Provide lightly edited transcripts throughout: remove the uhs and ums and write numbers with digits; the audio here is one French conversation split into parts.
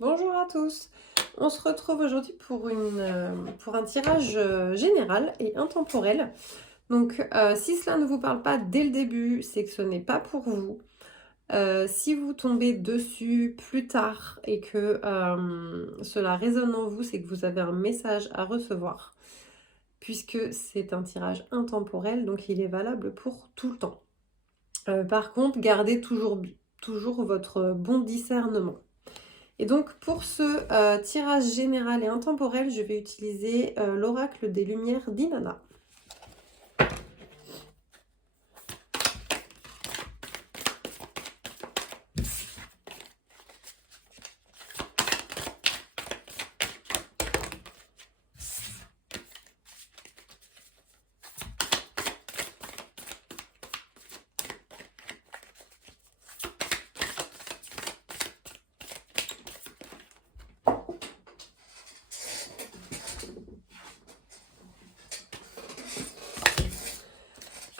Bonjour à tous. On se retrouve aujourd'hui pour un tirage général et intemporel. Donc, si cela ne vous parle pas dès le début, c'est que ce n'est pas pour vous. Si vous tombez dessus plus tard et que cela résonne en vous, c'est que vous avez un message à recevoir, puisque c'est un tirage intemporel, donc il est valable pour tout le temps. Par contre, gardez toujours votre bon discernement. Et donc pour ce tirage général et intemporel, je vais utiliser l'oracle des lumières d'Inanna.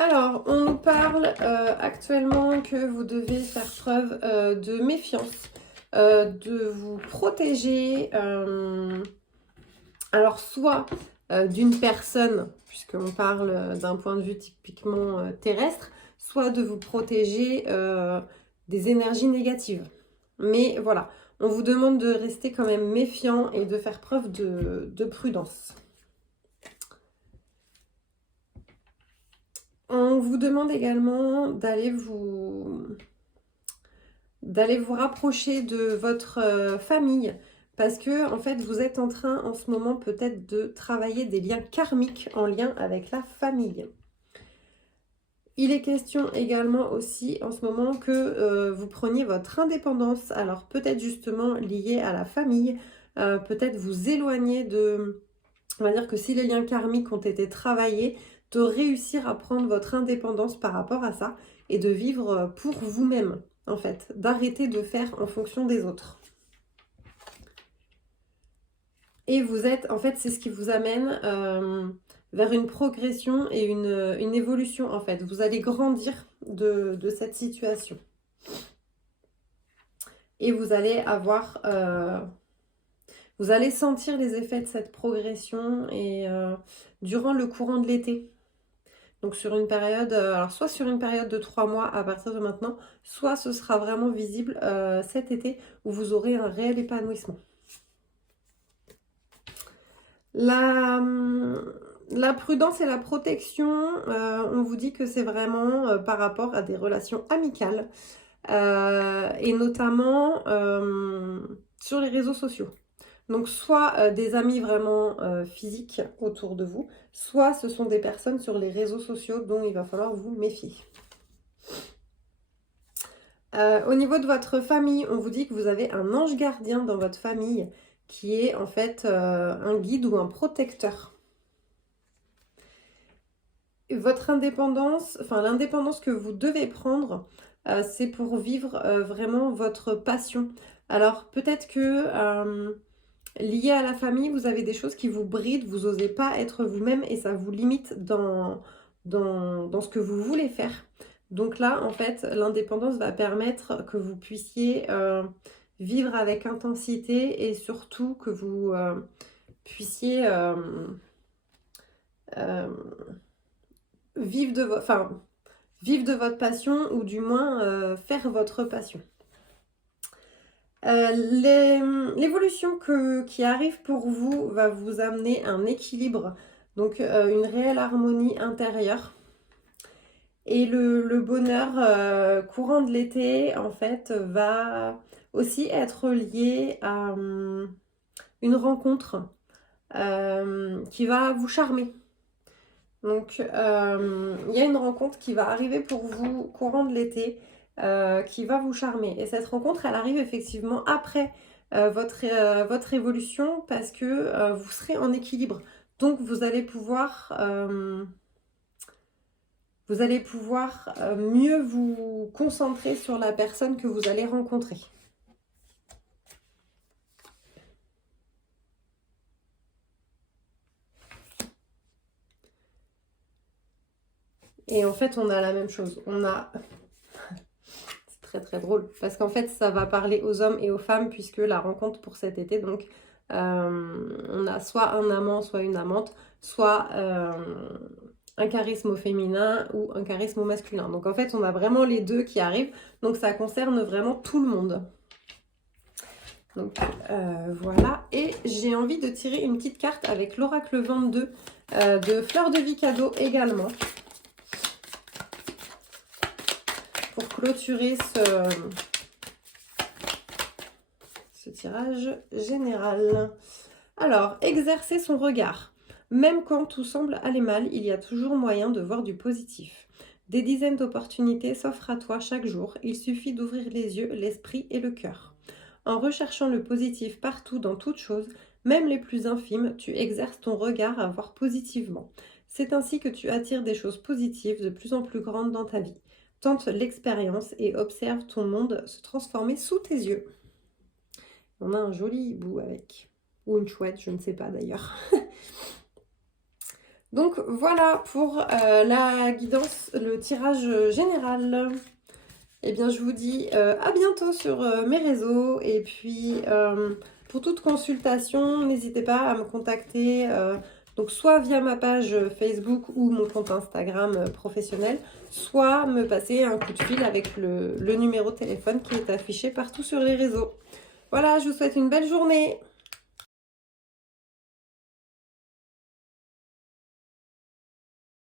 Alors, on nous parle actuellement que vous devez faire preuve de méfiance, de vous protéger, alors soit d'une personne, puisqu'on parle d'un point de vue typiquement terrestre, soit de vous protéger des énergies négatives. Mais voilà, on vous demande de rester quand même méfiant et de faire preuve de prudence. On vous demande également d'aller vous rapprocher de votre famille parce que en fait vous êtes en train en ce moment peut-être de travailler des liens karmiques en lien avec la famille. Il est question également aussi en ce moment que vous preniez votre indépendance, alors peut-être justement lié à la famille, peut-être vous éloigner de, on va dire que si les liens karmiques ont été travaillés, de réussir à prendre votre indépendance par rapport à ça et de vivre pour vous-même en fait, d'arrêter de faire en fonction des autres. Et vous êtes, en fait, c'est ce qui vous amène vers une progression et une évolution, en fait. Vous allez grandir de cette situation. Et vous allez avoir... vous allez sentir les effets de cette progression et durant le courant de l'été. Donc sur une période, alors soit sur une période de 3 mois à partir de maintenant, soit ce sera vraiment visible cet été où vous aurez un réel épanouissement. La prudence et la protection, on vous dit que c'est vraiment par rapport à des relations amicales et notamment sur les réseaux sociaux. Donc soit des amis vraiment physiques autour de vous, soit ce sont des personnes sur les réseaux sociaux dont il va falloir vous méfier. Au niveau de votre famille, on vous dit que vous avez un ange gardien dans votre famille qui est en fait un guide ou un protecteur. Votre indépendance, enfin l'indépendance que vous devez prendre, c'est pour vivre vraiment votre passion. Alors peut-être que lié à la famille, vous avez des choses qui vous brident, vous n'osez pas être vous-même et ça vous limite dans ce que vous voulez faire. Donc là, en fait, l'indépendance va permettre que vous puissiez vivre avec intensité et surtout que vous puissiez euh, vivre de votre passion ou du moins faire votre passion. L'évolution qui arrive pour vous va vous amener un équilibre, donc une réelle harmonie intérieure. Et le bonheur courant de l'été, en fait, va aussi être lié à une rencontre qui va vous charmer. Donc, il y a une rencontre qui va arriver pour vous courant de l'été, qui va vous charmer. Et cette rencontre, elle arrive effectivement après votre évolution parce que vous serez en équilibre. Donc, vous allez pouvoir mieux vous concentrer sur la personne que vous allez rencontrer. Et en fait, on a la même chose. C'est très très drôle. Parce qu'en fait, ça va parler aux hommes et aux femmes puisque la rencontre pour cet été, donc on a soit un amant, soit une amante, soit un charisme au féminin ou un charisme au masculin. Donc en fait, on a vraiment les deux qui arrivent. Donc ça concerne vraiment tout le monde. Donc voilà. Et j'ai envie de tirer une petite carte avec l'oracle 22 de Fleur de Vie Cadeau également. Pour clôturer ce tirage général. Alors, exercer son regard. Même quand tout semble aller mal, il y a toujours moyen de voir du positif. Des dizaines d'opportunités s'offrent à toi chaque jour. Il suffit d'ouvrir les yeux, l'esprit et le cœur. En recherchant le positif partout dans toute chose, même les plus infimes, tu exerces ton regard à voir positivement. C'est ainsi que tu attires des choses positives de plus en plus grandes dans ta vie. Tente l'expérience et observe ton monde se transformer sous tes yeux. On a un joli hibou avec, ou une chouette, je ne sais pas d'ailleurs. Donc voilà pour la guidance, le tirage général. Eh bien, je vous dis à bientôt sur mes réseaux. Et puis, pour toute consultation, n'hésitez pas à me contacter. Donc, soit via ma page Facebook ou mon compte Instagram professionnel, soit me passer un coup de fil avec le numéro de téléphone qui est affiché partout sur les réseaux. Voilà, je vous souhaite une belle journée.